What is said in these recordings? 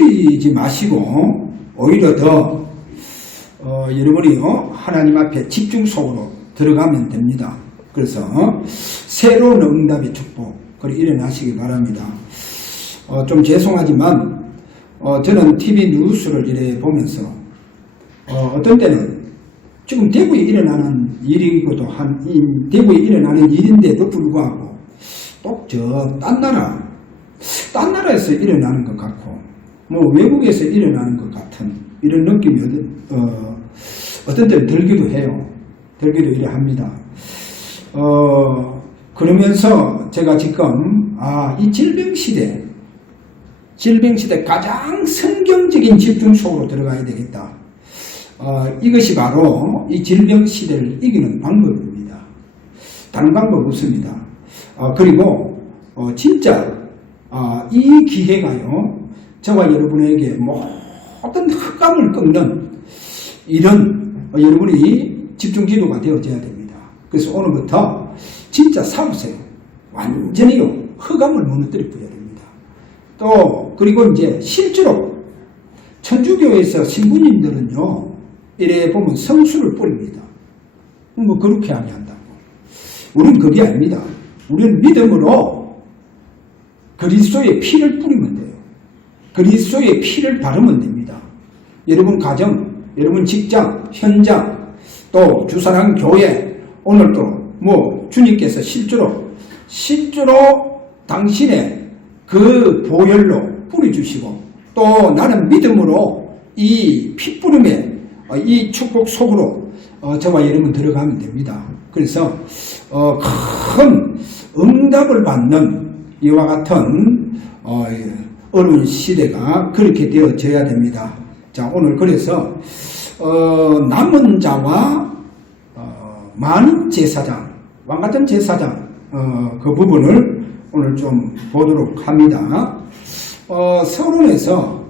망설이지 마시고 오히려 더 여러분이요 하나님 앞에 집중 속으로 들어가면 됩니다. 그래서 새로운 응답의 축복 그리 일어나시기 바랍니다. 좀 죄송하지만 저는 TV 뉴스를 이래 보면서 어떤 때는 지금 대구에 일어나는 일이고도 대구에 일어나는 일인데도 불구하고 또 저 딴 나라에서 일어나는 것 같고 뭐 외국에서 일어나는 것 같은 이런 느낌이 어떤 때는 들기도 해요. 들기도 이래 합니다. 그러면서 제가 지금 이 질병시대 가장 성경적인 집중 속으로 들어가야 되겠다. 이것이 바로 이 질병시대를 이기는 방법입니다. 다른 방법 없습니다. 그리고 진짜 이 기회가요 저와 여러분에게 모든 흑암을 꺾는 이런 여러분이 집중 기도가 되어져야 됩니다. 그래서 오늘부터 진짜 싸우세요. 완전히요 흑암을 무너뜨려 버려야 됩니다. 또 그리고 이제 실제로 천주교에서 신부님들은요 이래 보면 성수를 뿌립니다. 뭐 그렇게 하게 한다고. 우리는 그게 아닙니다. 우리는 믿음으로 그리스도의 피를 뿌리면 돼요. 그리스도의 피를 바르면 됩니다. 여러분 가정, 여러분 직장, 현장, 또 주사랑 교회, 오늘도 뭐 주님께서 실제로 당신의 그 보혈로 뿌려주시고 또 나는 믿음으로 이 피뿌림에 이 축복 속으로 저와 여러분 들어가면 됩니다. 그래서 큰 응답을 받는 이와 같은 어려운 시대가 그렇게 되어져야 됩니다. 자, 오늘 그래서 남은 자와 많은 제사장, 왕같은 제사장 그 부분을 오늘 좀 보도록 합니다. 서론에서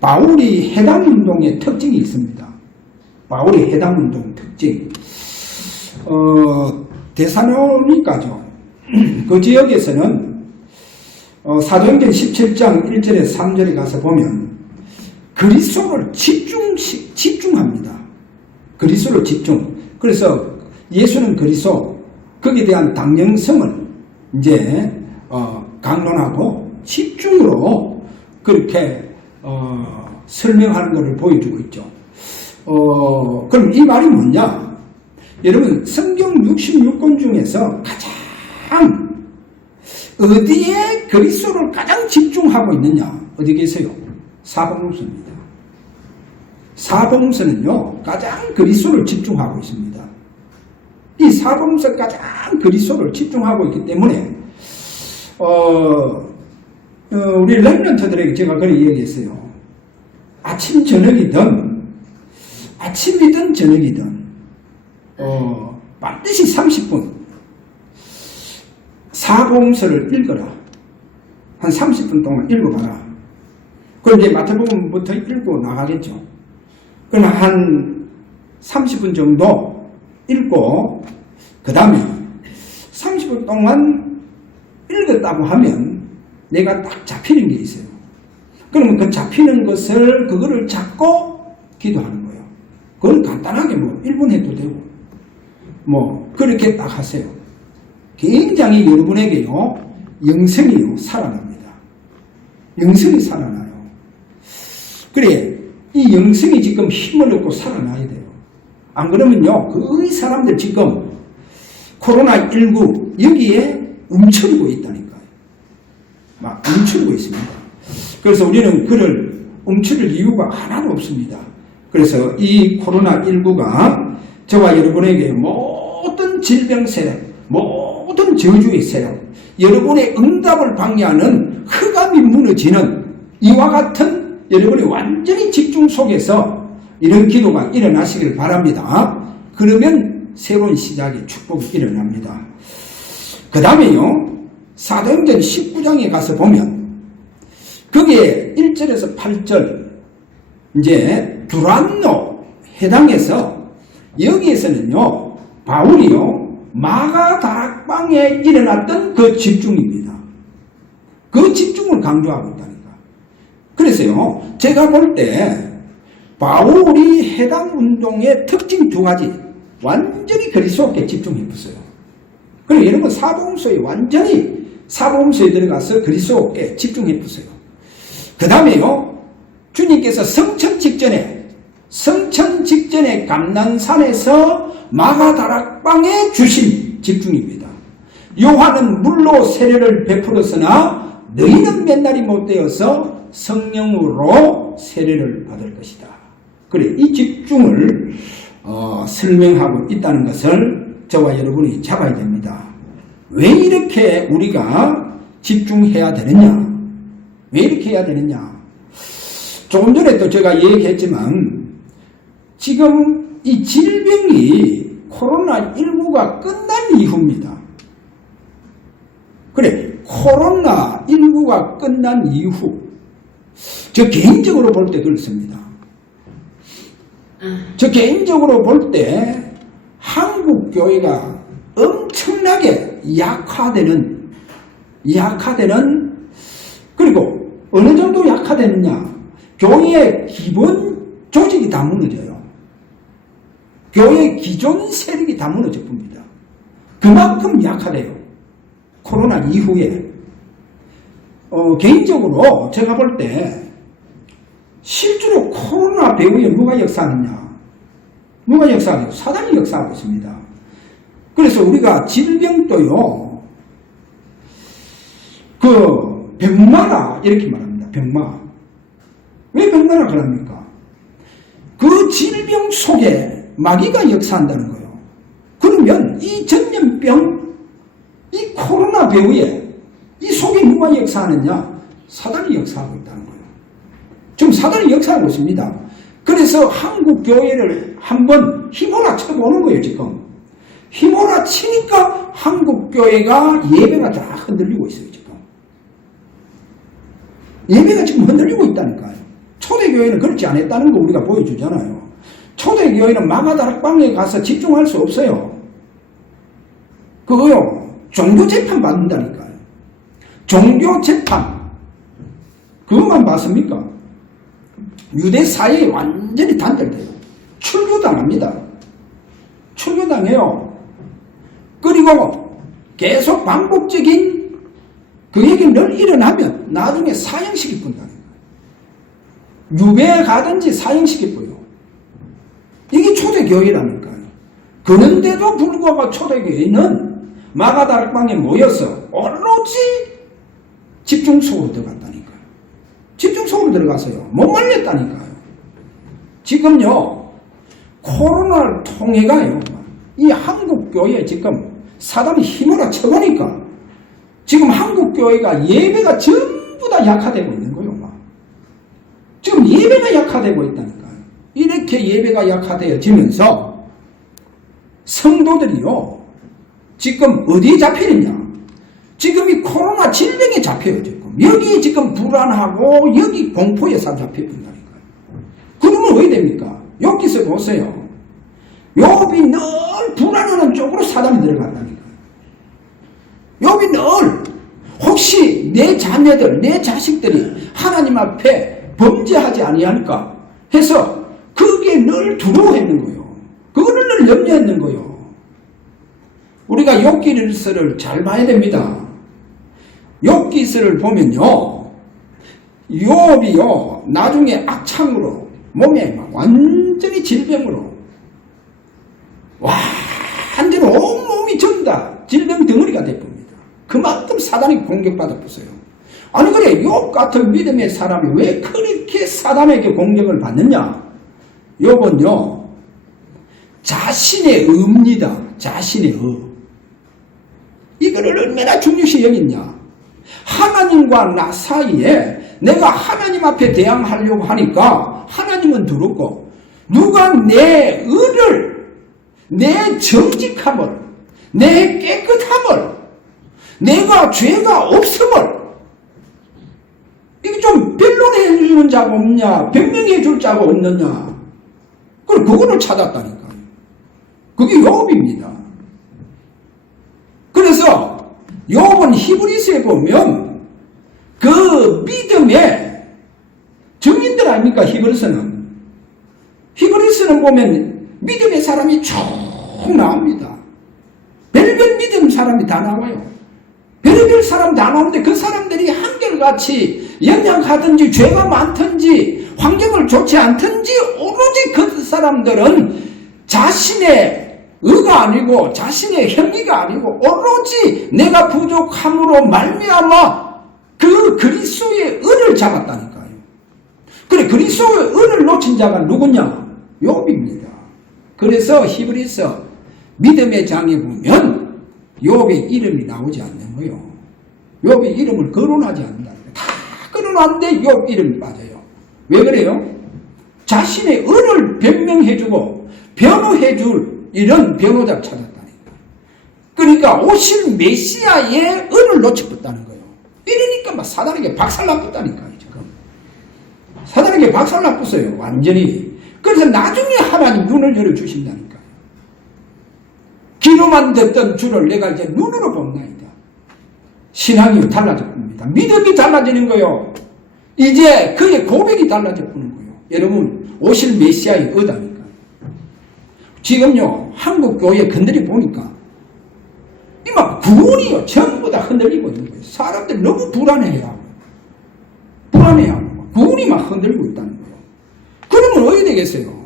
바울이 해당운동의 특징이 있습니다. 바울의 해당운동 특징. 데살로니가죠. 그 지역에서는 사도행전 17장 1절에 3절에 가서 보면 그리스도를 집중합니다. 그리스도를 집중. 그래서 예수는 그리스도 거기에 대한 당연성을 이제 강론하고 집중으로 그렇게 설명하는 것을 보여주고 있죠. 그럼 이 말이 뭐냐? 여러분 성경 66권 중에서 가장 어디에 그리스도를 가장 집중하고 있느냐? 어디 계세요? 사복음서입니다. 사복음서는요 가장 그리스도를 집중하고 있습니다. 이 사복음서 가장 그리스도를 집중하고 있기 때문에 우리 렘넌트들에게 제가 그렇게 이야기했어요. 아침 저녁이든 아침이든 저녁이든 반드시 30분 사복음서를 읽어라. 한 30분 동안 읽어봐라. 그럼 이제 마태복음부터 읽고 나가겠죠. 그럼 한 30분 정도 읽고 그 다음에 30분 동안 읽었다고 하면 내가 딱 잡히는 게 있어요. 그러면 그 잡히는 그거를 잡고 기도하는 거예요. 그건 간단하게 뭐 1분 해도 되고 뭐 그렇게 딱 하세요. 굉장히 여러분에게요 영성이요 살아납니다. 영성이 살아나요. 그래 이 영성이 지금 힘을 얻고 살아나야 돼요. 안 그러면요 그 사람들 지금 코로나19 여기에 움츠리고 있다니까요. 막 움츠리고 있습니다. 그래서 우리는 그를 움츠릴 이유가 하나도 없습니다. 그래서 이 코로나19가 저와 여러분에게 모든 질병 세력, 모든 저주의 세력, 여러분의 응답을 방해하는 흑암이 무너지는 이와 같은 여러분의 완전히 집중 속에서 이런 기도가 일어나시길 바랍니다. 그러면 새로운 시작의 축복이 일어납니다. 그 다음에요 사도행전 19장에 가서 보면 거기에 1절에서 8절 이제 두란노 해당해서 여기에서는요 바울이요 마가다락방에 일어났던 그 집중입니다. 그 집중을 강조하고 있다니까. 그래서 그래서요, 제가 볼 때 바울이 해당 운동의 특징 두 가지 완전히 그리스도께 집중해봤어요. 그리고 여러분 사복음서에 완전히 사복음서에 들어가서 그리스도께 집중해봤어요. 그 다음에요, 주님께서 성천 직전에 감난산에서 마가다락방에 주신 집중입니다. 요한은 물로 세례를 베풀었으나 너희는 맨날이 못되어서 성령으로 세례를 받을 것이다. 그래, 이 집중을 설명하고 있다는 것을 저와 여러분이 잡아야 됩니다. 왜 이렇게 우리가 집중해야 되느냐? 왜 이렇게 해야 되느냐? 조금 전에도 제가 얘기했지만 지금 이 질병이 코로나19가 끝난 이후입니다. 그래, 코로나19가 끝난 이후 저 개인적으로 볼 때 그렇습니다. 저 개인적으로 볼 때 한국 교회가 엄청나게 약화되는 그리고 어느 정도 약화되느냐? 교회의 기본 조직이 다 무너져요. 교회의 기존 세력이 다 무너져 봅니다. 그만큼 약화돼요. 코로나 이후에. 개인적으로 제가 볼 때 실제로 코로나 배후에 누가 역사하느냐? 누가 역사하느냐? 사단이 역사하고 있습니다. 그래서 우리가 질병도요, 병마라 이렇게 말합니다. 병마. 왜 병마라 그럽니까? 그 질병 속에 마귀가 역사한다는 거예요. 그러면 이 전염병, 이 코로나 배후에 이 속에 누가 역사하느냐? 사단이 역사하고 있다는 거예요. 지금 사단이 역사하고 있습니다. 그래서 한국 교회를 한번 휘몰아 쳐보는 거예요, 지금. 휘몰아 치니까 한국 교회가 예배가 다 흔들리고 있어요, 지금. 예배가 지금 흔들리고 있다니까요. 초대교회는 그렇지 않았다는 거 우리가 보여주잖아요. 초대교회는 마가다락방에 가서 집중할 수 없어요. 그거요, 종교재판 받는다니까요. 종교재판. 그것만 봤습니까? 유대사회에 완전히 단절돼요. 출교당합니다. 출교당해요. 그리고 계속 반복적인 그 얘기를 늘 일어나면 나중에 사형시킬 뿐다는 거예요. 유배에 가든지 사형시킬 뿐이요. 이게 초대교회라니까요. 그런데도 불구하고 초대교회는 마가다락방에 모여서 오로지 집중 속으로 들어갔다니까요. 집중 속으로 들어가서요. 못 말렸다니까요. 지금요, 코로나를 통해가요, 이 한국교회에 지금 사단이 힘을 쳐보니까 지금 한국교회가 예배가 전부 다 약화되고 있는 거예요. 지금 예배가 약화되고 있다니까요. 이렇게 예배가 약화되어지면서 성도들이요, 지금 어디에 잡히느냐? 지금 이 코로나 질병에 잡혀요, 지금. 여기 지금 불안하고 여기 공포에 사잡혀본다니까요. 그러면 왜 됩니까? 여기서 보세요. 욥이 늘 불안하는 쪽으로 사단이 들어간다니까요. 욥이 늘 혹시 내 자녀들, 내 자식들이 하나님 앞에 범죄하지 아니할까 해서 그게 늘 두려워했는 거예요. 그거를 늘 염려했는 거예요. 우리가 욥기서를 잘 봐야 됩니다. 욥기서를 보면요, 욥이요, 나중에 악창으로 몸에 막 완전히 질병으로 완전히 온몸이 전부 다 질병 덩어리가 되어봅니다. 그만큼 사단이 공격받았어요. 아니 그래, 욥 같은 믿음의 사람이 왜 그렇게 사단에게 공격을 받느냐? 욥은요, 자신의 의입니다. 자신의 의. 이거를 얼마나 중요시 여겼냐? 하나님과 나 사이에 내가 하나님 앞에 대항하려고 하니까 하나님은 들었고, 누가 내 의를, 내 정직함을, 내 깨끗함을, 내가 죄가 없음을 이게 좀 변론해 주는 자가 없냐, 변명해 줄 자가 없느냐, 그거를 찾았다니까요. 그게 욥입니다. 그래서 욥은 히브리서에 보면 그 믿음의 히브리서는 보면 믿음의 사람이 쭉 나옵니다. 별별 믿음 사람이 다 나와요. 별별 사람 다 나오는데 그 사람들이 한결같이 연약하든지 죄가 많든지 환경을 좋지 않든지 오로지 그 사람들은 자신의 의가 아니고 자신의 형기가 아니고 오로지 내가 부족함으로 말미암아 그 그리스도의 은을 잡았다니까요. 그래, 그리스도의 은을 놓친 자가 누구냐? 욥입니다. 그래서 히브리서 믿음의 장에 보면 욥의 이름이 나오지 않는 거예요. 욥의 이름을 거론하지 않는다. 다 거론하는데 욥 이름이 빠져요. 왜 그래요? 자신의 은을 변명해주고 변호해줄 이런 변호자를 찾았다니까. 그러니까 오실 메시아의 은을 놓쳐버렸다는 거예요. 이러니까 막 사단에게 박살났다니까요. 지금 사단에게 박살났어요. 완전히. 그래서 나중에 하나님 눈을 열어주신다니까요. 귀로만 듣던 주를 내가 이제 눈으로 본다니까. 신앙이 달라졌습니다. 믿음이 달라지는 거예요. 이제 그의 고백이 달라졌는 거예요. 여러분, 오실 메시아의 의다니까. 지금요, 한국 교회 건드리 보니까 이막 구원이요, 전부 다 흔들리고 있는 거예요. 사람들 너무 불안해요. 구원이 막 흔들리고 있다는 거예요. 그러면 어떻게 되겠어요?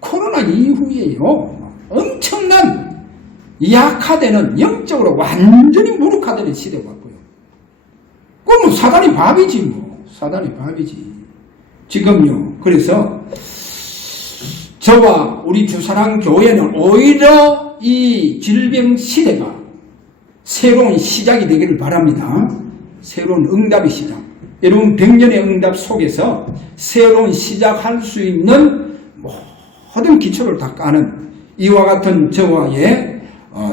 코로나 이후에요, 엄청난 약화되는, 영적으로 완전히 무력화되는 시대가 왔고요. 그러면 사단이 밥이지 뭐. 사단이 밥이지. 지금요. 그래서 저와 우리 주사랑 교회는 오히려 이 질병 시대가 새로운 시작이 되기를 바랍니다. 새로운 응답의 시작. 여러분, 100년의 응답 속에서 새로운 시작할 수 있는 모든 기초를 다 까는 이와 같은 저와의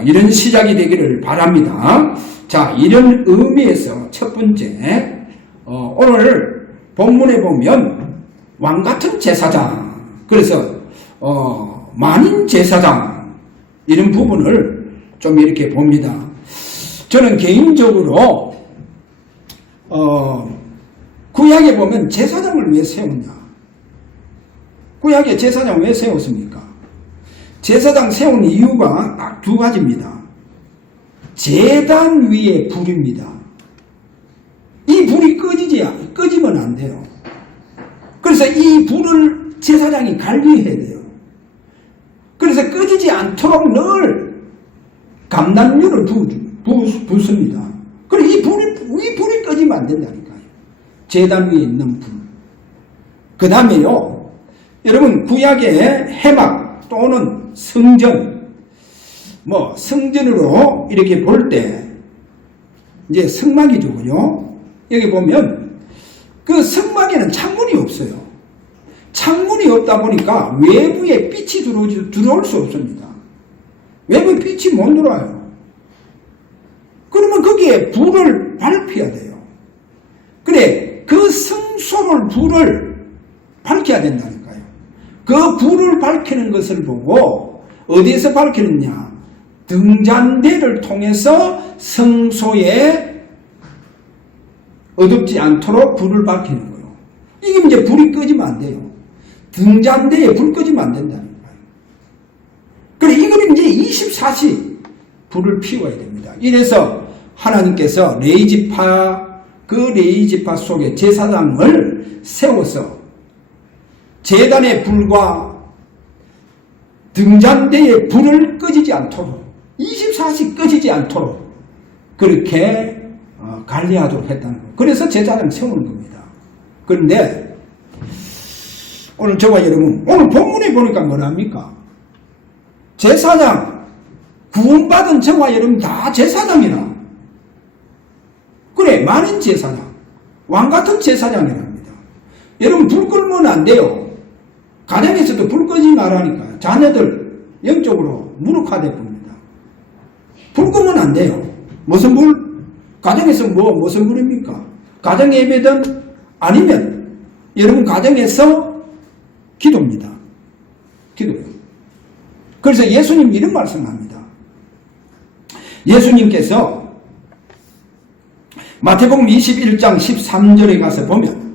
이런 시작이 되기를 바랍니다. 자, 이런 의미에서 첫 번째, 오늘 본문에 보면 왕같은 제사장, 그래서 만인 제사장, 이런 부분을 좀 이렇게 봅니다. 저는 개인적으로 구약에 보면 제사장을 왜 세웠냐? 구약에 제사장 왜 세웠습니까? 제사장 세운 이유가 딱 두 가지입니다. 제단 위에 불입니다. 이 불이 꺼지면 안 돼요. 그래서 이 불을 제사장이 관리해야 돼요. 그래서 꺼지지 않도록 늘 감람유를 붓습니다. 그리고 이 불이 꺼지면 안 된다니까요. 제단 위에 있는 불. 그 다음에요, 여러분, 구약의 해막 또는 성전, 성전으로 이렇게 볼 때, 이제 성막이죠, 그죠? 여기 보면, 그 성막에는 창문이 없어요. 창문이 없다 보니까 외부에 빛이 들어올 수 없습니다. 외부에 빛이 못 들어와요. 그러면 거기에 불을 밝혀야 돼요. 그래, 그 성소를 불을 밝혀야 된다니까요. 그 불을 밝히는 것을 보고 어디에서 밝히느냐? 등잔대를 통해서 성소에 어둡지 않도록 불을 밝히는 거예요. 이게 이제 불이 꺼지면 안 돼요. 등잔대에 불 꺼지면 안 된다니까요. 그래, 이거는 이제 24시 불을 피워야 됩니다. 이래서 하나님께서 그 레위지파 속에 제사장을 세워서 제단의 불과 등잔대의 불을 꺼지지 않도록 24시 꺼지지 않도록 그렇게 관리하도록 했다는 거예요. 그래서 제사장 세우는 겁니다. 그런데 오늘 저와 여러분, 오늘 본문에 보니까 뭐랍니까? 제사장, 구원받은 저와 여러분 다 제사장이라. 그래, 만인 제사장, 왕같은 제사장이랍니다. 여러분, 불 끄면 안 돼요. 가정에서도 불 끄지 말라니까. 자녀들 영적으로 무력화될 겁니다. 불 끄면 안 돼요. 무슨 불? 가정에서 무슨 불입니까? 가정 예배든 아니면 여러분 가정에서 기도입니다. 기도요. 그래서 예수님 이런 말씀합니다. 예수님께서 마태복음 21장 13절에 가서 보면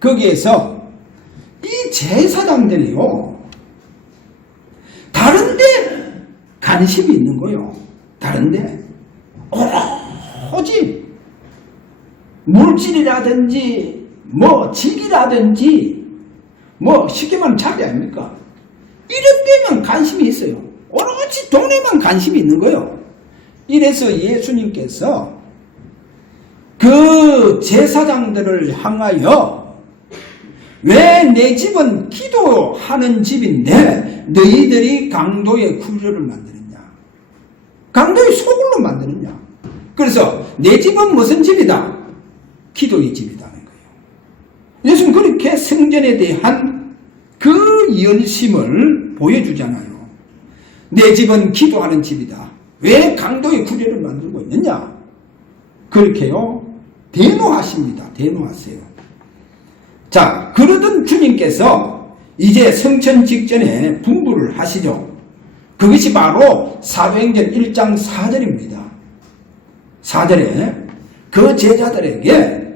거기에서 이 제사장들이요, 다른데 관심이 있는 거요. 다른데 오로지 물질이라든지 뭐 직이라든지 뭐 쉽게 말하면 자기 아닙니까? 이런 데만 관심이 있어요. 오로지 돈에만 관심이 있는 거예요. 이래서 예수님께서 그 제사장들을 향하여 왜 내 집은 기도하는 집인데 너희들이 강도의 구려를 만드느냐, 강도의 소굴로 만드느냐. 그래서 내 집은 무슨 집이다? 기도의 집이라는 거예요. 예수는 그렇게 성전에 대한 그 열심을 보여주잖아요. 내 집은 기도하는 집이다. 왜 강도의 구려를 만들고 있느냐? 그렇게요 대노하십니다. 대노하세요. 자, 그러던 주님께서 이제 성천 직전에 분부를 하시죠. 그것이 바로 사도행전 1장 4절입니다. 4절에 그 제자들에게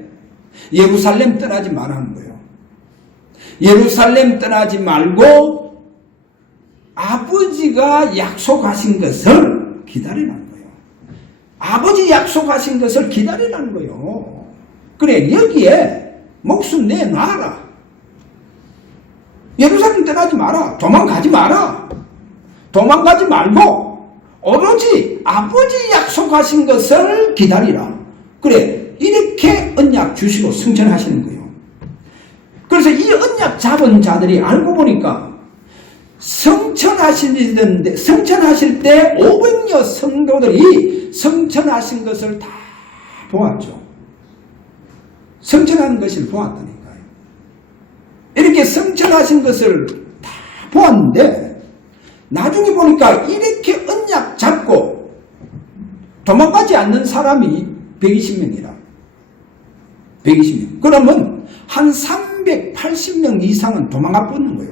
예루살렘 떠나지 말라는 거예요. 예루살렘 떠나지 말고 아버지가 약속하신 것을 기다리라는 거예요. 아버지 약속하신 것을 기다리라는 거예요. 그래, 여기에 목숨 내놔라. 예루살렘 떠나지 마라. 도망가지 마라. 도망가지 말고 오로지 아버지 약속하신 것을 기다리라. 그래, 이렇게 언약 주시고 성천하시는 거예요. 그래서 이 언약 잡은 자들이 알고 보니까 성천하실 때 500여 성도들이 성천하신 것을 다 보았죠. 성천하는 것을 보았다니까요. 이렇게 성천하신 것을 다 보았는데 나중에 보니까 이렇게 언약 잡고 도망가지 않는 사람이 120명이라. 120명. 그러면 한 380명 이상은 도망가 뻗는 거예요.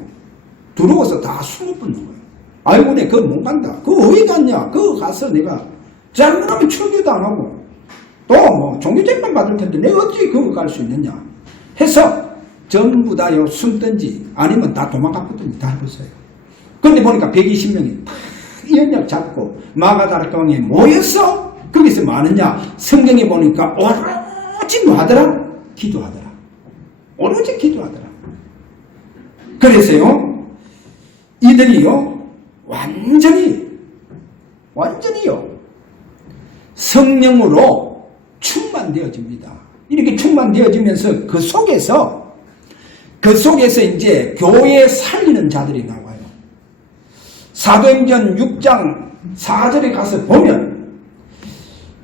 들어와서 다 숨어 뻗는 거예요. 아이고, 내 그거 못 간다. 그거 어디 갔냐? 그거 가서 내가 잘못하면 출교도 안 하고 또 뭐 종교재판 받을 텐데 내가 어떻게 그거 갈 수 있느냐 해서 전부 다요 숨든지 아니면 다 도망갔거든요. 다 해보세요. 그런데 보니까 120명이 다 이 언약 잡고 마가다락강에 모여서 거기서 뭐 하느냐, 성경에 보니까 오로지 뭐 하더라? 기도하더라. 오로지 기도하더라. 그래서요 이들이요 완전히요 성령으로 충만되어집니다. 이렇게 충만되어지면서 그 속에서 이제 교회 살리는 자들이 나와요. 사도행전 6장 4절에 가서 보면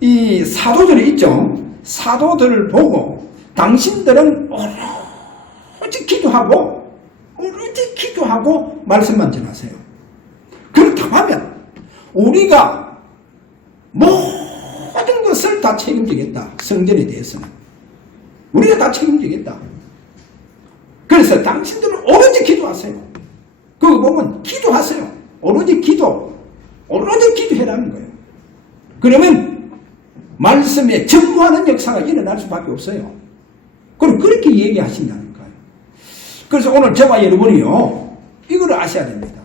이 사도들이 있죠. 사도들을 보고 당신들은 오로지 기도하고 말씀만 전하세요. 그렇다고 하면 우리가 모든 것을 다 책임지겠다. 성전에 대해서는 우리가 다 책임지겠다. 그래서 당신들은 오로지 기도하세요. 그거 보면 기도하세요. 오로지 기도해라는 거예요. 그러면 말씀에 전무하는 역사가 일어날 수밖에 없어요. 그럼 그렇게 얘기하신다니까요. 그래서 오늘 저와 여러분이요 이거를 아셔야 됩니다.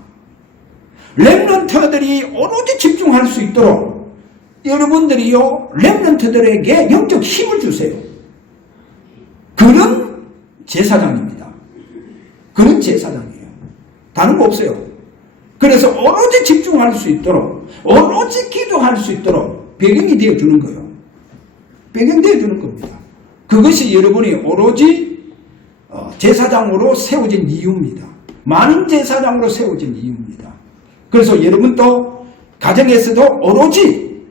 렘넌트들이 오로지 집중할 수 있도록 여러분들이요 렘넌트들에게 영적 힘을 주세요. 그런 제사장입니다. 그런 제사장이에요. 다른 거 없어요. 그래서 오로지 집중할 수 있도록 오로지 기도할 수 있도록 배경이 되어주는 거예요. 배경 되어주는 겁니다. 그것이 여러분이 오로지 제사장으로 세워진 이유입니다. 많은 제사장으로 세워진 이유입니다. 그래서 여러분도 가정에서도 오로지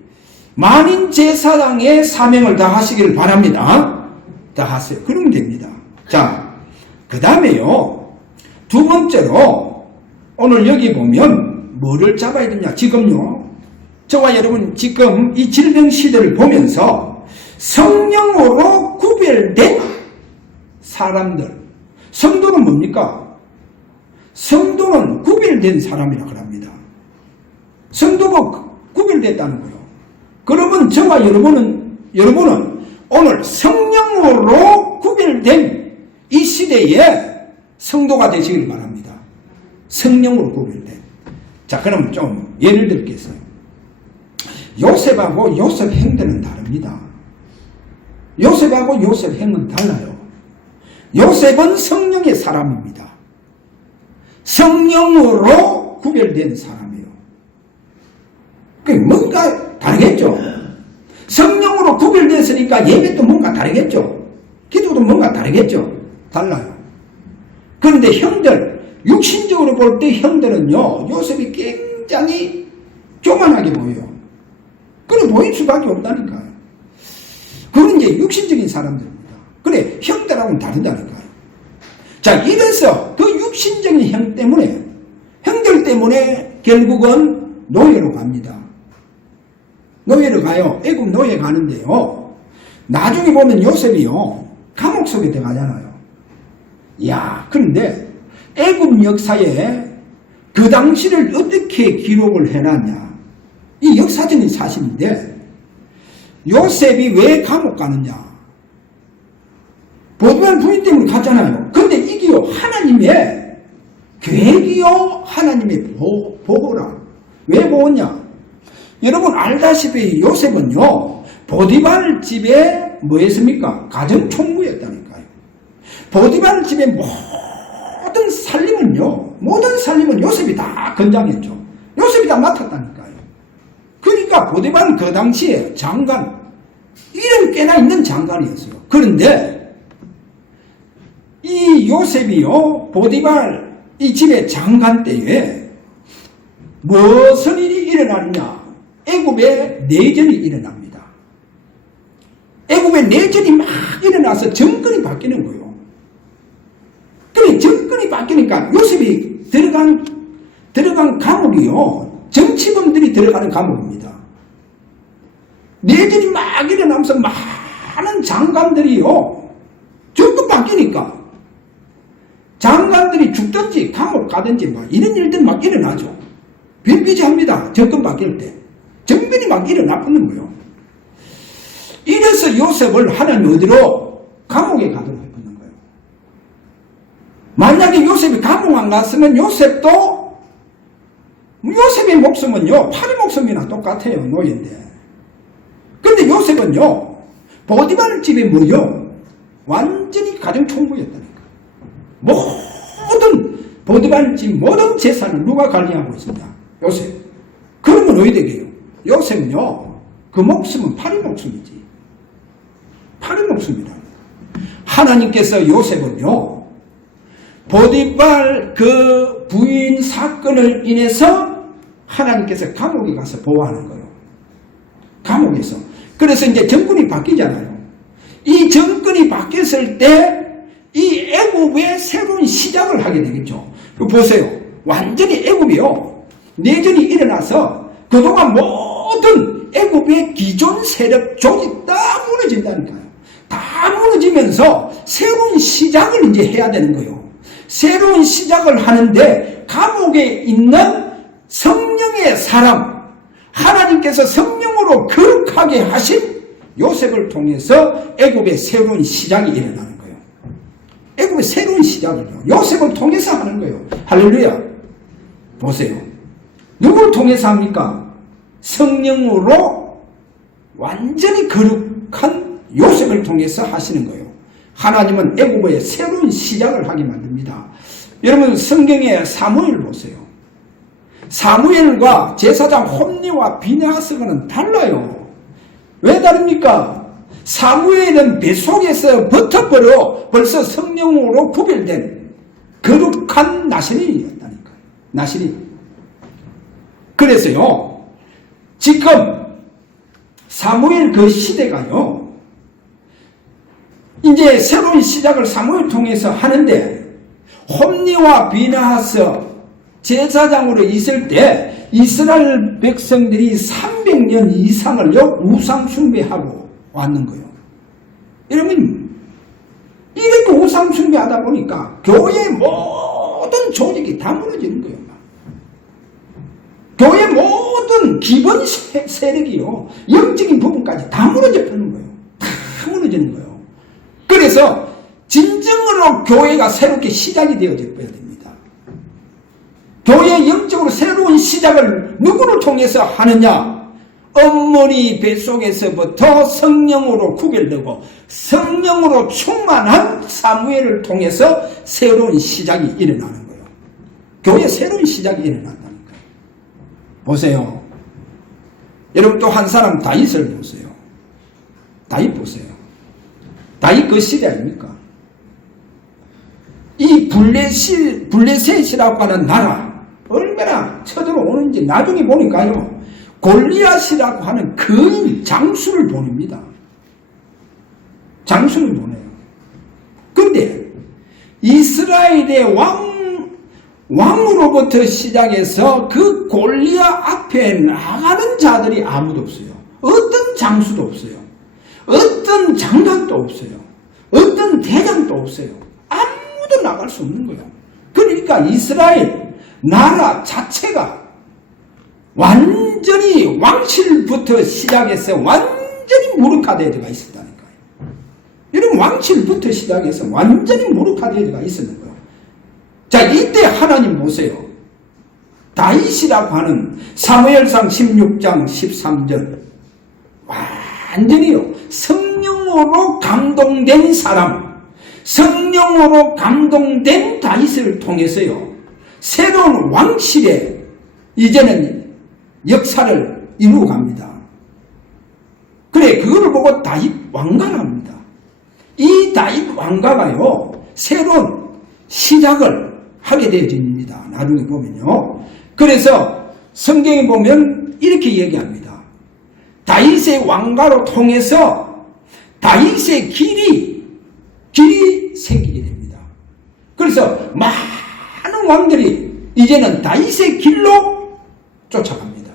만인 제사장의 사명을 다하시길 바랍니다. 다하세요. 그러면 됩니다. 자, 그 다음에요 두 번째로 오늘 여기 보면 뭐를 잡아야 되냐. 지금요 저와 여러분 지금 이 질병 시대를 보면서 성령으로 구별된 사람들, 성도는 뭡니까? 성도는 구별된 사람이라고 합니다. 성도가 구별됐다는 거예요. 그러면 저와 여러분은 오늘 성령으로 구별된 이 시대 시대에 성도가 되시길 바랍니다. 성령으로 구별된. 자, 그럼 좀 예를 들겠어요. 요셉하고 요셉 행대는 다릅니다. 요셉하고 요셉 행은 달라요. 요셉은 성령의 사람입니다. 성령으로 구별된 사람이에요. 뭔가 다르겠죠. 성령으로 구별됐으니까 예배도 뭔가 다르겠죠. 기도도 뭔가 다르겠죠. 달라요. 그런데 형들, 육신적으로 볼 때 형들은요, 요셉이 굉장히 교만하게 보여요. 그래 보일 수밖에 없다니까요. 그건 이제 육신적인 사람들입니다. 그래, 형들하고는 다르다니까요. 자, 이래서 그 육신적인 형 때문에, 형들 때문에 결국은 노예로 갑니다. 노예로 가요. 애굽 노예 가는데요. 나중에 보면 요셉이요, 감옥 속에 들어가잖아요. 이야, 그런데 애굽 역사에 그 당시를 어떻게 기록을 해놨냐. 이 역사적인 사실인데, 요셉이 왜 감옥 가느냐. 보디발 부인 때문에 갔잖아요. 근데 이게요, 하나님의 계획이요, 하나님의 보호라. 왜 보호냐? 여러분 알다시피 요셉은요, 보디발 집에 뭐 했습니까? 가정총무였다니까요. 보디발 집의 모든 살림은 요셉이 다 건장했죠. 요셉이 다 맡았다니까요. 그러니까 보디발은 그 당시에 장관, 이름 꽤나 있는 장관이었어요. 그런데 이 요셉이요, 보디발 이 집의 장관 때에 무슨 일이 일어나느냐? 애굽에 내전이 일어납니다. 애굽에 내전이 막 일어나서 정권이 바뀌는 거예요. 그래, 정권이 바뀌니까 요셉이 들어간 감옥이요, 정치범들이 들어가는 감옥입니다. 내전이 막 일어나면서 많은 장관들이요, 정권 바뀌니까 장관들이 죽든지 감옥 가든지 막 이런 일들 막 일어나죠. 비일비재합니다. 정권 바뀔 때. 정변이 막 일어나는 거예요. 이래서 요셉을 하나님 어디로? 감옥에 가도록 해보는 거예요. 만약에 요셉이 감옥 안 갔으면 요셉의 목숨은요, 파리 목숨이나 똑같아요. 노예인데. 근데 요셉은요, 보디발 집에 뭐요? 완전히 가정총무였다니까. 모든 보디발 집 모든 재산을 누가 관리하고 있습니다. 요셉. 그러면 어디 되게요? 요셉은요, 그 목숨은 파리 목숨이지. 파리 목숨이라. 하나님께서 요셉은요, 보디발 그 부인 사건을 인해서 하나님께서 감옥에 가서 보호하는 거예요. 감옥에서. 그래서 이제 정권이 바뀌잖아요. 이 정권이 바뀌었을 때 이 애굽의 새로운 시작을 하게 되겠죠. 보세요. 완전히 애굽이요, 내전이 일어나서 그동안 모든 애굽의 기존 세력 조직 다 무너진다니까요. 다 무너지면서 새로운 시작을 이제 해야 되는 거예요. 새로운 시작을 하는데 감옥에 있는 성령의 사람, 하나님께서 성령으로 거룩하게 하신 요셉을 통해서 애굽의 새로운 시작이 일어나는 거예요. 애굽의 새로운 시작을요, 요셉을 통해서 하는 거예요. 할렐루야. 보세요. 누구를 통해서 합니까? 성령으로 완전히 거룩한 요셉을 통해서 하시는 거예요. 하나님은 애굽의 새로운 시작을 하게 만듭니다. 여러분 성경의 사무엘 보세요. 사무엘과 제사장 홈리와 비느하스가는 달라요. 왜 다릅니까? 사무엘은 뱃속에서 버터버려 벌써 성령으로 구별된 거룩한 나시린이었다니까요. 나시린. 그래서요, 지금 사무엘 그 시대가요, 이제 새로운 시작을 사무엘 통해서 하는데, 홈리와 비느하스 제사장으로 있을 때 이스라엘 백성들이 300년 이상을요, 우상 숭배하고 왔는 거예요. 여러분, 이렇게 우상 숭배하다 보니까 교회의 모든 조직이 다 무너지는 거예요. 교회 모든 기본 세력이요, 영적인 부분까지 다 무너져 버리는 거예요. 다 무너지는 거예요. 그래서 진정 진정으로 교회가 새롭게 시작이 되어져야 됩니다. 교회 영적으로 새로운 시작을 누구를 통해서 하느냐? 어머니 뱃속에서부터 성령으로 구별되고 성령으로 충만한 사무엘을 통해서 새로운 시작이 일어나는 거예요. 교회 새로운 시작이 일어난다는 거예요. 보세요. 여러분 또 한 사람 다윗을 보세요. 다윗 보세요. 다윗 그 시대 아닙니까? 이 블레셋이라고 하는 나라 얼마나 쳐들어오는지 나중에 보니까요. 골리앗이라고 하는 그 장수를 보냅니다. 장수를 보내요. 그런데 이스라엘의 왕으로부터 시작해서 그 골리앗 앞에 나가는 자들이 아무도 없어요. 어떤 장수도 없어요. 어떤 장관도 없어요. 어떤 대장도 없어요. 아무도 나갈 수 없는 거예요. 그러니까 이스라엘 나라 자체가 완전히 왕실부터 시작해서 완전히 무력화되어가 있었다니까요. 이런 왕실부터 시작해서 완전히 무력화되어가 있었는 거예요. 자, 이때 하나님 보세요. 다윗이라고 하는 사무엘상 16장 13절 완전히요 성령으로 감동된 사람, 성령으로 감동된 다윗을 통해서요 새로운 왕실에 이제는 역사를 이루어갑니다. 그래 그거를 보고 다윗 왕가를 합니다. 이 다윗 왕가가요 새로운 시작을 하게 되어집니다. 나중에 보면요. 그래서 성경에 보면 이렇게 얘기합니다. 다윗의 왕가로 통해서 다윗의 길이 생기게 됩니다. 그래서 많은 왕들이 이제는 다윗의 길로 쫓아갑니다.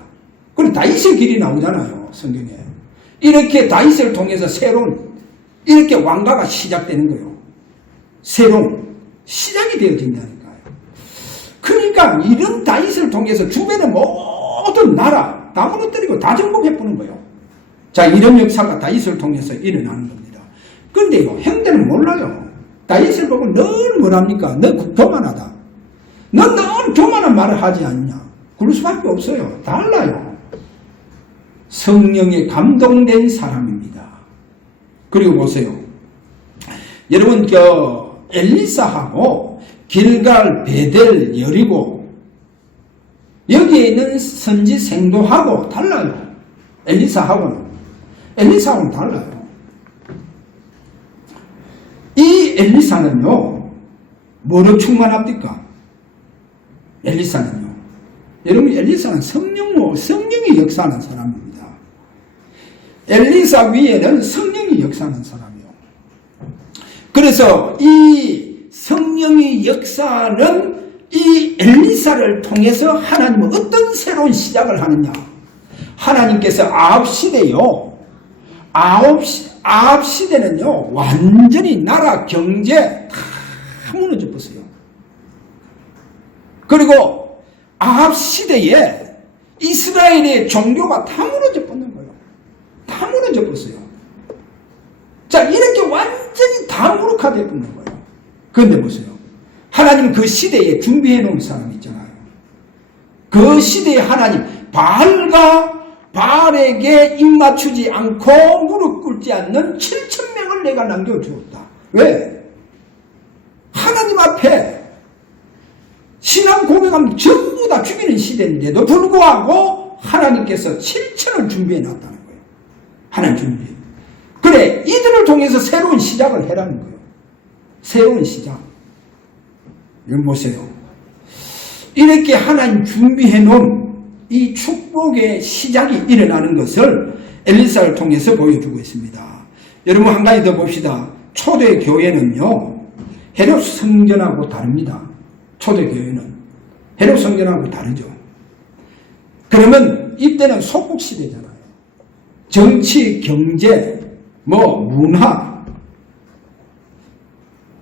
그리고 다윗의 길이 나오잖아요. 성경에. 이렇게 다윗을 통해서 새로운 이렇게 왕가가 시작되는 거예요. 새로운 시작이 되어진다니까요. 그러니까 이런 다윗을 통해서 주변의 모든 나라 다 무너뜨리고 다 정복해보는 거예요. 자, 이런 역사가 다윗을 통해서 일어나는 겁니다. 그런데요, 형제는 몰라요. 다윗을 보고 늘 뭐랍니까? 너 교만하다. 너 늘 교만한 말을 하지 않냐? 그럴 수밖에 없어요. 달라요. 성령에 감동된 사람입니다. 그리고 보세요. 여러분, 엘리사하고 길갈, 베델, 여리고 여기에 있는 선지 생도하고 달라요. 엘리사하고는 달라요. 이 엘리사는요 뭐로 충만합니까? 엘리사는요 여러분 엘리사는 성령이 역사하는 사람입니다. 엘리사 위에는 성령이 역사하는 사람이요. 그래서 이 성령이 역사하는 이 엘리사를 통해서 하나님은 어떤 새로운 시작을 하느냐? 하나님께서 아합 시대는요 완전히 나라 경제 다 무너져 버렸어요. 그리고 아합 시대에 이스라엘의 종교가 다 무너져 버린 거예요. 다 무너져 버렸어요. 자, 이렇게 완전히 다 무력화되어 버린 거예요. 그런데 보세요. 하나님 그 시대에 준비해 놓은 사람 있잖아요. 그 시대에 하나님 바알에게 입맞추지 않고 무릎 꿇지 않는 7,000명을 내가 남겨주었다. 왜? 하나님 앞에 신앙 고백하면 전부 다 죽이는 시대인데도 불구하고 하나님께서 7,000을 준비해 놨다는 거예요. 하나님 준비. 그래, 이들을 통해서 새로운 시작을 해라는 거예요. 새로운 시작. 이거 보세요. 이렇게 하나님 준비해 놓은 이 축복의 시작이 일어나는 것을 엘리사를 통해서 보여주고 있습니다. 여러분 한 가지 더 봅시다. 초대 교회는요 헤롯 성전하고 다릅니다. 초대 교회는 헤롯 성전하고 다르죠. 그러면 이때는 속국 시대잖아요. 정치, 경제, 문화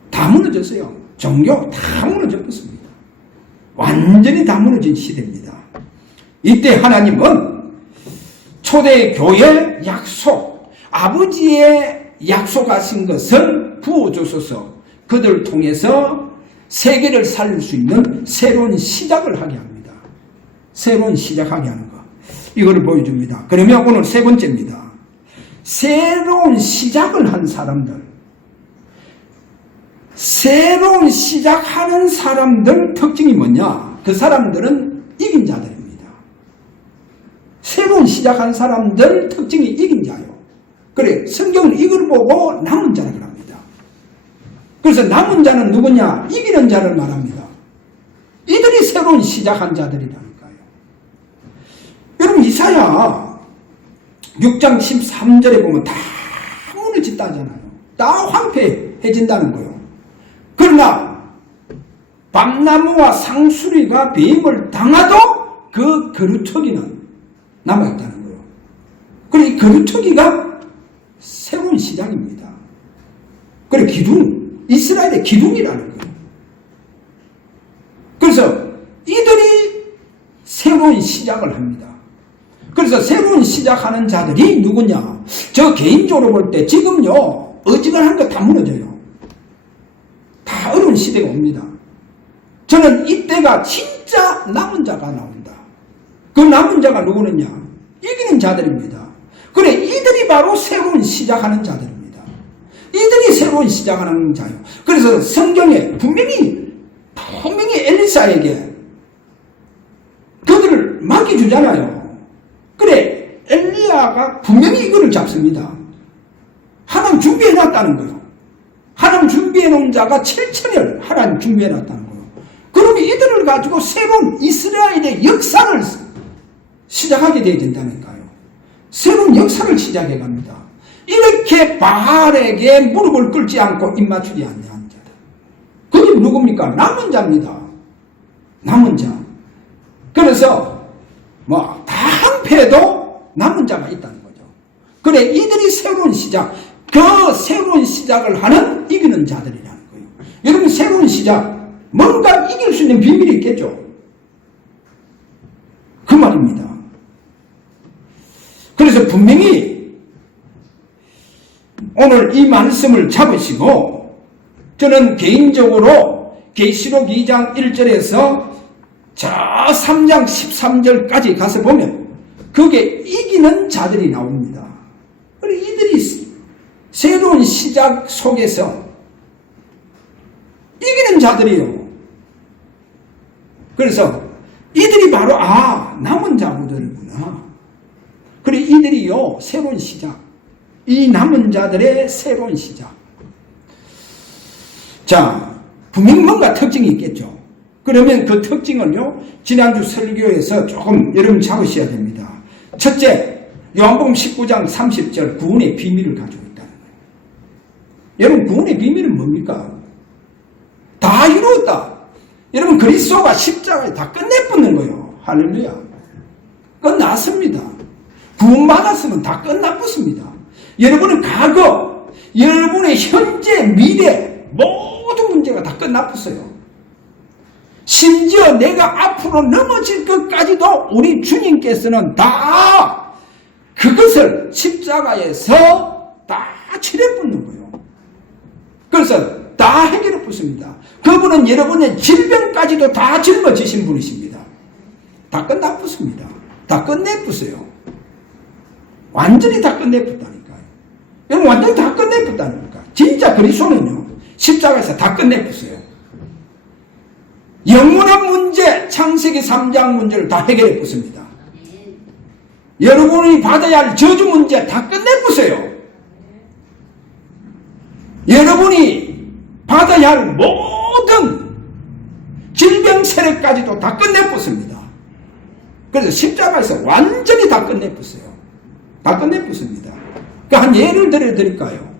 다 무너졌어요. 종교 다 무너졌습니다. 완전히 다 무너진 시대입니다. 이때 하나님은 초대교회 약속, 아버지의 약속하신 것을 부어주소서 그들을 통해서 세계를 살릴 수 있는 새로운 시작을 하게 합니다. 새로운 시작하게 하는 것. 이거를 보여줍니다. 그러면 오늘 세 번째입니다. 새로운 시작을 한 사람들. 새로운 시작하는 사람들 특징이 뭐냐? 그 사람들은 이긴 자들입니다. 새로운 시작한 사람들 특징이 이긴 자요. 그래, 성경은 이걸 보고 남은 자라고 합니다. 그래서 남은 자는 누구냐? 이기는 자를 말합니다. 이들이 새로운 시작한 자들이라니까요. 여러분, 이사야 6장 13절에 보면 다 무너졌다 하잖아요. 다 황폐해진다는 거예요. 그러나 밤나무와 상수리가 배임을 당하도 그 거루터기는 남아있다는 거예요. 그리고 이 거루터기가 새로운 시작입니다. 그리고 기둥, 이스라엘의 기둥이라는 거예요. 그래서 이들이 새로운 시작을 합니다. 그래서 새로운 시작하는 자들이 누구냐? 저 개인적으로 볼 때 지금요, 어지간한 거 다 무너져요. 다 어려운 시대가 옵니다. 저는 이때가 진짜 남은 자가 나온다. 그 남은 자가 누구느냐? 이기는 자들입니다. 그래, 이들이 바로 새로운 시작하는 자들입니다. 이들이 새로운 시작하는 자요. 그래서 성경에 분명히 엘리사에게 그들을 맡겨주잖아요. 그래, 엘리야가 분명히 이거를 잡습니다. 하나님 준비해놨다는 거예요. 하나님 준비해놓은 자가 7천을 하나님 준비해놨다는 거예요. 그러면 이들을 가지고 새로운 이스라엘의 역사를 시작하게 되어야 된다니까요. 새로운 역사를 시작해 갑니다. 이렇게 바알에게 무릎을 꿇지 않고 입맞추지 않는 자들. 그게 누굽니까? 남은 자입니다. 남은 자. 그래서 다 한패도 남은 자가 있다는 거죠. 그래, 이들이 새로운 시작, 그 새로운 시작을 하는 이기는 자들이라는 거예요. 여러분, 새로운 시작, 뭔가 이길 수 있는 비밀이 있겠죠. 그 말입니다. 그래서 분명히 오늘 이 말씀을 잡으시고, 저는 개인적으로 계시록 2장 1절에서 저 3장 13절까지 가서 보면 그게 이기는 자들이 나옵니다. 그리고 이들이 새로운 시작 속에서 이기는 자들이에요. 그래서 이들이 바로 남은 자들이구나. 그리고 이들이요, 새로운 시작, 이 남은 자들의 새로운 시작. 자, 분명히 뭔가 특징이 있겠죠. 그러면 그 특징을요, 지난주 설교에서 조금 여러분 잡으셔야 됩니다. 첫째, 요한복음 19장 30절 구원의 비밀을 가지고 있다는 거예요. 여러분, 구원의 비밀은 뭡니까? 다 이루었다. 여러분, 그리스도가 십자가에 다 끝내붙는 거예요. 할렐루야. 끝났습니다. 구원받았으면 다 끝났습니다. 여러분의 과거, 여러분의 현재, 미래 모든 문제가 다 끝났어요. 심지어 내가 앞으로 넘어질 것까지도 우리 주님께서는 다 그것을 십자가에서 다 칠해붓는 거예요. 그래서 다 해결해 붓습니다. 그분은 여러분의 질병까지도 다 짊어지신 분이십니다. 다 끝나붓습니다. 다 끝내붓어요. 완전히 다 끝내붓다니까요. 여러분, 완전히 다 끝내붓다니까. 진짜 그리스도는요, 십자가에서 다 끝내붓어요. 영원한 문제, 창세기 3장 문제를 다 해결해 붓습니다. 여러분이 받아야 할 저주 문제 다 끝내보세요. 여러분이 받아야 할 모든 질병 세력까지도 다 끝내보습니다. 그래서 십자가에서 완전히 다 끝내보세요. 다 끝내보습니다. 그러니까 한 예를 들어드릴까요?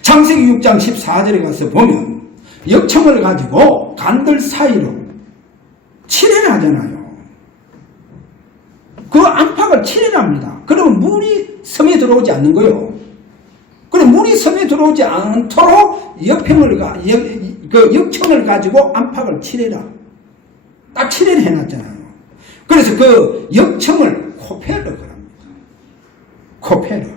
창세기 6장 14절에 가서 보면 역청을 가지고 간들 사이로 칠해를 하잖아요. 그 안팎을 칠해합니다. 그러면 물이 섬에 들어오지 않는 거예요. 그래, 물이 섬에 들어오지 않도록 역청을 가지고 안팎을 칠해라. 딱 칠해를 해놨잖아요. 그래서 그 역청을 코페르라고 합니다. 코페르.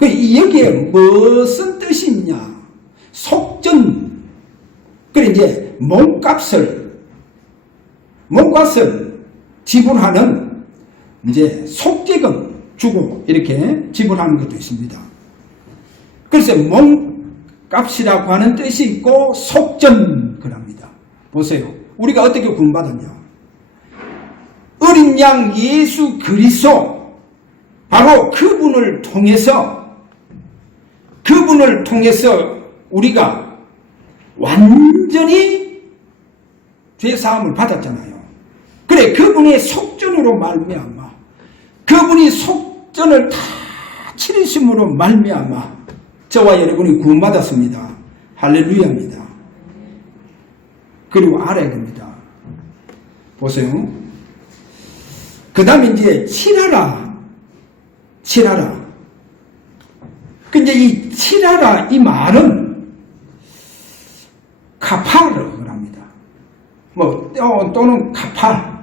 여기에 무슨 뜻이 있냐? 속전, 그래 이제 몸값을 지불하는 이제 속죄금 주고 이렇게 지불하는 것도 있습니다. 그래서 몸값이라고 하는 뜻이 있고 속전 그럽니다. 보세요. 우리가 어떻게 구원받았냐? 어린 양 예수 그리스도 바로 그분을 통해서 우리가 완전히 죄사함을 받았잖아요. 그래 그분의 속전으로 말미암아 그분이 속전을 다 치르심으로 말미암아 저와 여러분이 구원받았습니다. 할렐루야입니다. 그리고 알아야 됩니다. 보세요. 그 다음에 이제 칠하라. 근데 이 칠하라 이 말은 카파르를 합니다. 또는 카팔,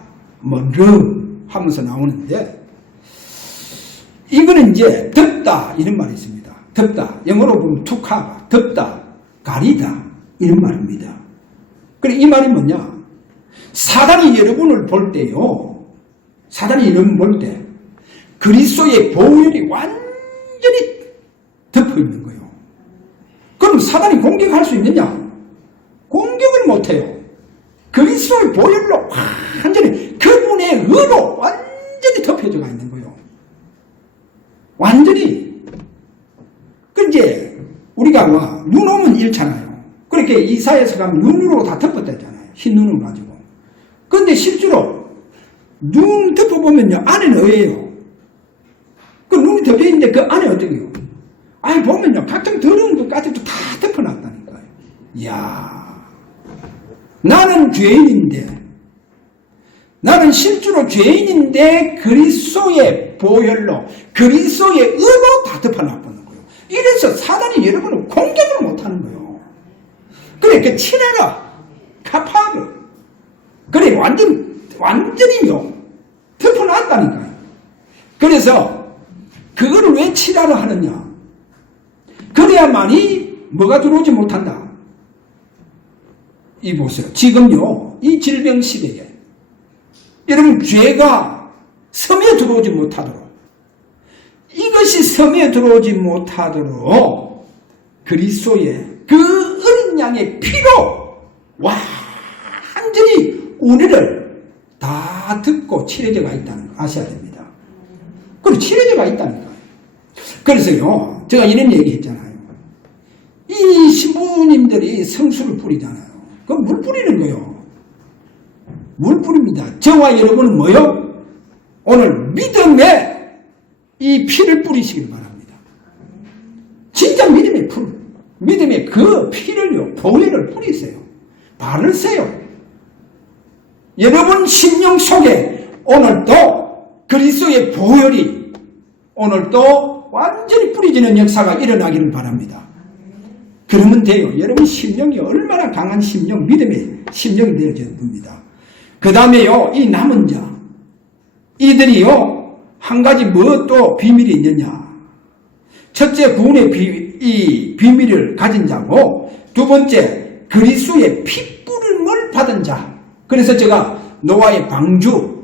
르 하면서 나오는데 이거는 이제 덮다 이런 말이 있습니다. 덮다. 영어로 보면 투카가 덮다, 가리다 이런 말입니다. 그래 이 말이 뭐냐? 사단이 여러분을 볼 때요. 사단이 여러분 볼 때 그리스도의 보혈이 완전히 덮어 있는 거예요. 그럼 사단이 공격할 수 있느냐? 공격을 못해요. 그리스도의 보혈로 완전히 그분의 의로 완전히 덮여져가 있는 거예요. 완전히. 그 이제 우리가 눈 오면 잃잖아요. 그렇게 이사야서 가면 눈으로 다 덮었다 했잖아요. 흰 눈을 가지고. 근데 실제로 눈 덮어보면요 안에는 어예요. 그 눈이 덮여있는데 그 안에 어떻게 해요? 아니 보면요 각종 더러운 것까지도 다 덮어놨다니까요. 이야, 나는 죄인인데, 나는 실제로 죄인인데 그리스도의 보혈로 그리스도의 의로 다 덮어놨다는 거예요. 이래서 사단이 여러분을 공격을 못하는 거예요. 그래 그 친하라 카파르 그래 완전히요 덮어놨다니까요. 그래서 그거를 왜 칠하라 하느냐? 그래야만이 뭐가 들어오지 못한다. 이 보세요. 지금요 이 질병 시대에 여러분 죄가 섬에 들어오지 못하도록, 이것이 섬에 들어오지 못하도록 그리스도의 그 어린 양의 피로 완전히 우리를 다 듣고 칠해져가 있다는 거 아셔야 됩니다. 그리고 칠해져가 있다니까요. 그래서요 제가 이런 얘기 했잖아요. 이 신부님들이 성수를 뿌리잖아요. 그럼 물 뿌리는 거예요. 물 뿌립니다. 저와 여러분은 뭐요? 오늘 믿음의 이 피를 뿌리시길 바랍니다. 진짜 믿음의 풀, 믿음의 그 피를요, 보혈을 뿌리세요. 바르세요. 여러분 심령 속에 오늘도 그리스도의 보혈이 오늘도 완전히 뿌리지는 역사가 일어나기를 바랍니다. 그러면 돼요. 여러분 심령이 얼마나 강한 심령, 믿음의 심령이 되어져야 됩니다. 그 다음에요, 이 남은 자, 이들이요, 한 가지 뭐 또 비밀이 있느냐. 첫째, 구원의 이 비밀을 가진 자고, 두 번째, 그리스도의 핏부름을 받은 자. 그래서 제가 노아의 방주,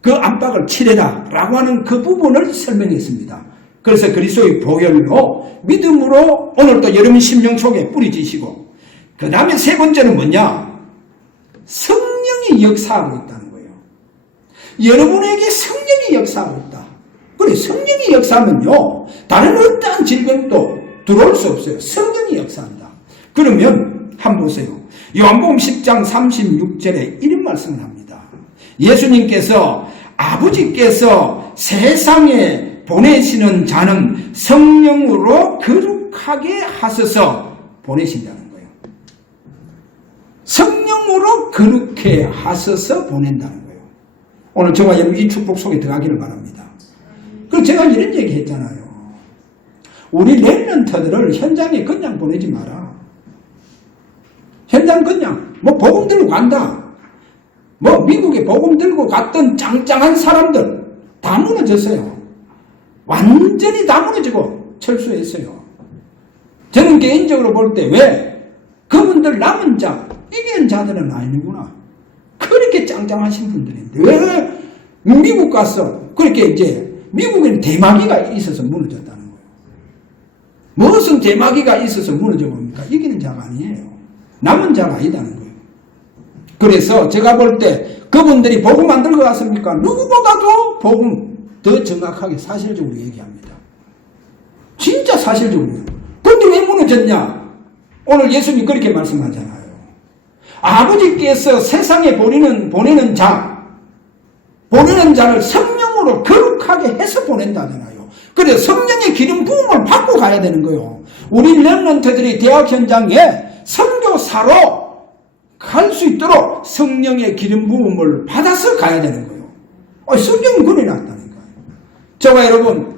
그 안팎을 칠해라 라고 하는 그 부분을 설명했습니다. 그래서 그리스도의 보혈로 믿음으로 오늘도 여러분 심령 속에 뿌리지시고, 그 다음에 세 번째는 뭐냐? 성령이 역사하고 있다는 거예요. 여러분에게 성령이 역사하고 있다. 그래, 성령이 역사하면요, 다른 어떠한 질병도 들어올 수 없어요. 성령이 역사한다. 그러면 한번 보세요. 요한복음 10장 36절에 이런 말씀을 합니다. 예수님께서 아버지께서 세상에 보내시는 자는 성령으로 거룩하게 하셔서 보내신다는 거예요. 성령으로 거룩해 하셔서 보낸다는 거예요. 오늘 저와 여러분 이 축복 속에 들어가기를 바랍니다. 그래서 제가 이런 얘기 했잖아요. 우리 렘넌트들을 현장에 그냥 보내지 마라. 현장 그냥 뭐 복음 들고 간다. 뭐 미국에 복음 들고 갔던 짱짱한 사람들 다 무너졌어요. 완전히 다 무너지고 철수했어요. 저는 개인적으로 볼 때 왜 그분들 남은 자, 이기는 자들은 아니구나. 그렇게 짱짱하신 분들인데 왜 미국 가서 그렇게 이제 미국에는 대마귀가 있어서 무너졌다는 거예요. 무슨 대마귀가 있어서 무너져 봅니까? 이기는 자가 아니에요. 남은 자가 아니다는 거예요. 그래서 제가 볼 때 그분들이 복음 만들 것 같습니까? 누구보다도 복음 더 정확하게 사실적으로 얘기합니다. 진짜 사실적으로요. 그런데 왜 무너졌냐? 오늘 예수님 그렇게 말씀하잖아요. 아버지께서 세상에 보내는 자를 성령으로 거룩하게 해서 보낸다잖아요. 그래서 성령의 기름 부음을 받고 가야 되는 거예요. 우리 렘넌트들이 대학 현장에 선교사로 갈 수 있도록 성령의 기름 부음을 받아서 가야 되는 거예요. 성경은 그래놨다니까요. 저와 여러분,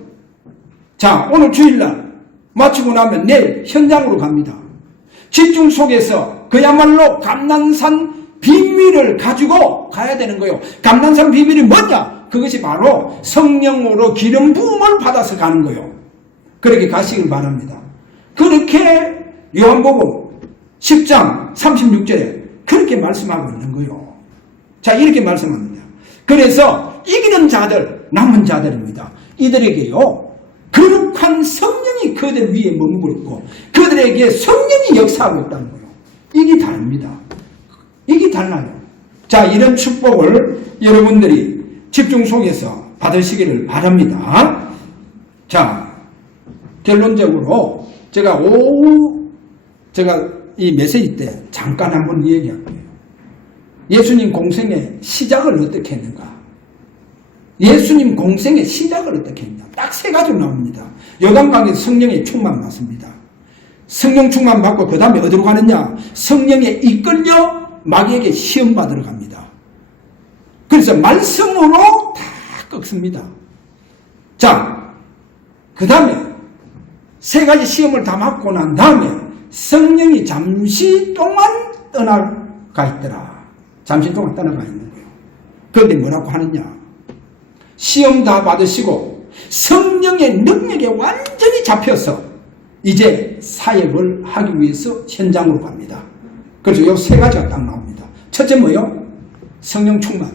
자, 오늘 주일날 마치고 나면 내일 현장으로 갑니다. 집중 속에서 그야말로 감난산 비밀을 가지고 가야 되는 거예요. 감난산 비밀이 뭐냐? 그것이 바로 성령으로 기름 부음을 받아서 가는 거예요. 그렇게 가시길 바랍니다. 그렇게 요한복음 10장 36절에 그렇게 말씀하고 있는 거예요. 자, 이렇게 말씀합니다. 그래서 이기는 자들, 남은 자들입니다. 이들에게요, 거룩한 성령이 그들 위에 머무고 있고 그들에게 성령이 역사하고 있다는 거예요. 이게 다릅니다. 이게 달라요. 자, 이런 축복을 여러분들이 집중 속에서 받으시기를 바랍니다. 자, 결론적으로 제가 이 메시지 때 잠깐 한번 얘기할게요. 예수님 공생의 시작을 어떻게 했는가? 예수님 공생의 시작을 어떻게 했냐? 딱 세 가지로 나옵니다. 요단강에서 성령의 충만 받습니다. 성령 충만 받고 그 다음에 어디로 가느냐? 성령에 이끌려 마귀에게 시험 받으러 갑니다. 그래서 말씀으로 다 꺾습니다. 자, 그 다음에 세 가지 시험을 다 맞고 난 다음에 성령이 잠시 동안 떠나가 있더라. 잠시 동안 떠나가 있는 거예요. 그런데 뭐라고 하느냐? 시험 다 받으시고 성령의 능력에 완전히 잡혀서 이제 사역을 하기 위해서 현장으로 갑니다. 그래서 이 세 가지가 딱 나옵니다. 첫째 뭐요? 성령 충만.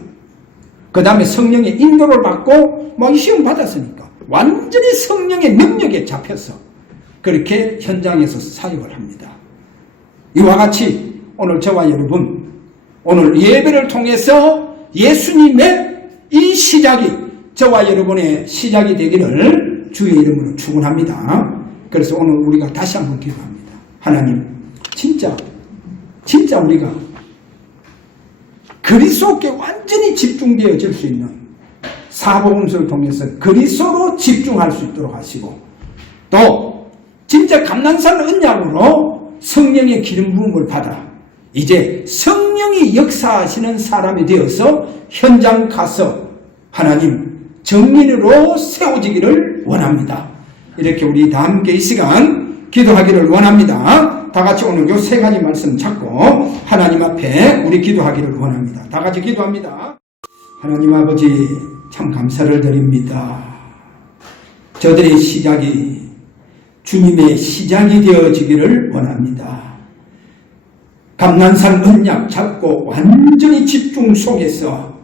그 다음에 성령의 인도를 받고 막 시험 받았으니까 완전히 성령의 능력에 잡혀서 그렇게 현장에서 사역을 합니다. 이와 같이 오늘 저와 여러분, 오늘 예배를 통해서 예수님의 이 시작이 저와 여러분의 시작이 되기를 주의 이름으로 축원합니다. 그래서 오늘 우리가 다시 한번 기도합니다. 하나님, 진짜 우리가 그리스도께 완전히 집중되어질 수 있는 사복음서를 통해서 그리스도로 집중할 수 있도록 하시고 또 진짜 감난산 언약으로 성령의 기름 부음을 받아 이제 성령이 역사하시는 사람이 되어서 현장 가서 하나님 정인으로 세워지기를 원합니다. 이렇게 우리 다 함께 이 시간 기도하기를 원합니다. 다 같이 오늘 요 세 가지 말씀 찾고 하나님 앞에 우리 기도하기를 원합니다. 다 같이 기도합니다. 하나님 아버지 참 감사를 드립니다. 저들의 시작이 주님의 시작이 되어지기를 원합니다. 감난산 언약 잡고 완전히 집중 속에서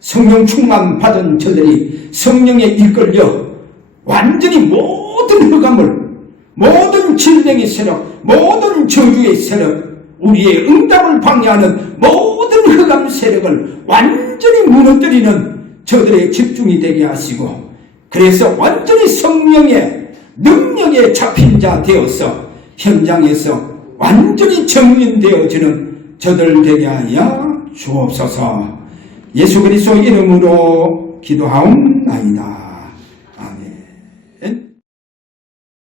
성령 충만 받은 저들이 성령에 이끌려 완전히 모든 흑암을, 모든 질병의 세력, 모든 저주의 세력, 우리의 응답을 방해하는 모든 흑암 세력을 완전히 무너뜨리는 저들의 집중이 되게 하시고 그래서 완전히 성령의 능력에 잡힌 자 되어서 현장에서 완전히 정인되어지는 저들 되게 하여 주옵소서. 예수 그리스도 이름으로 기도하옵나이다.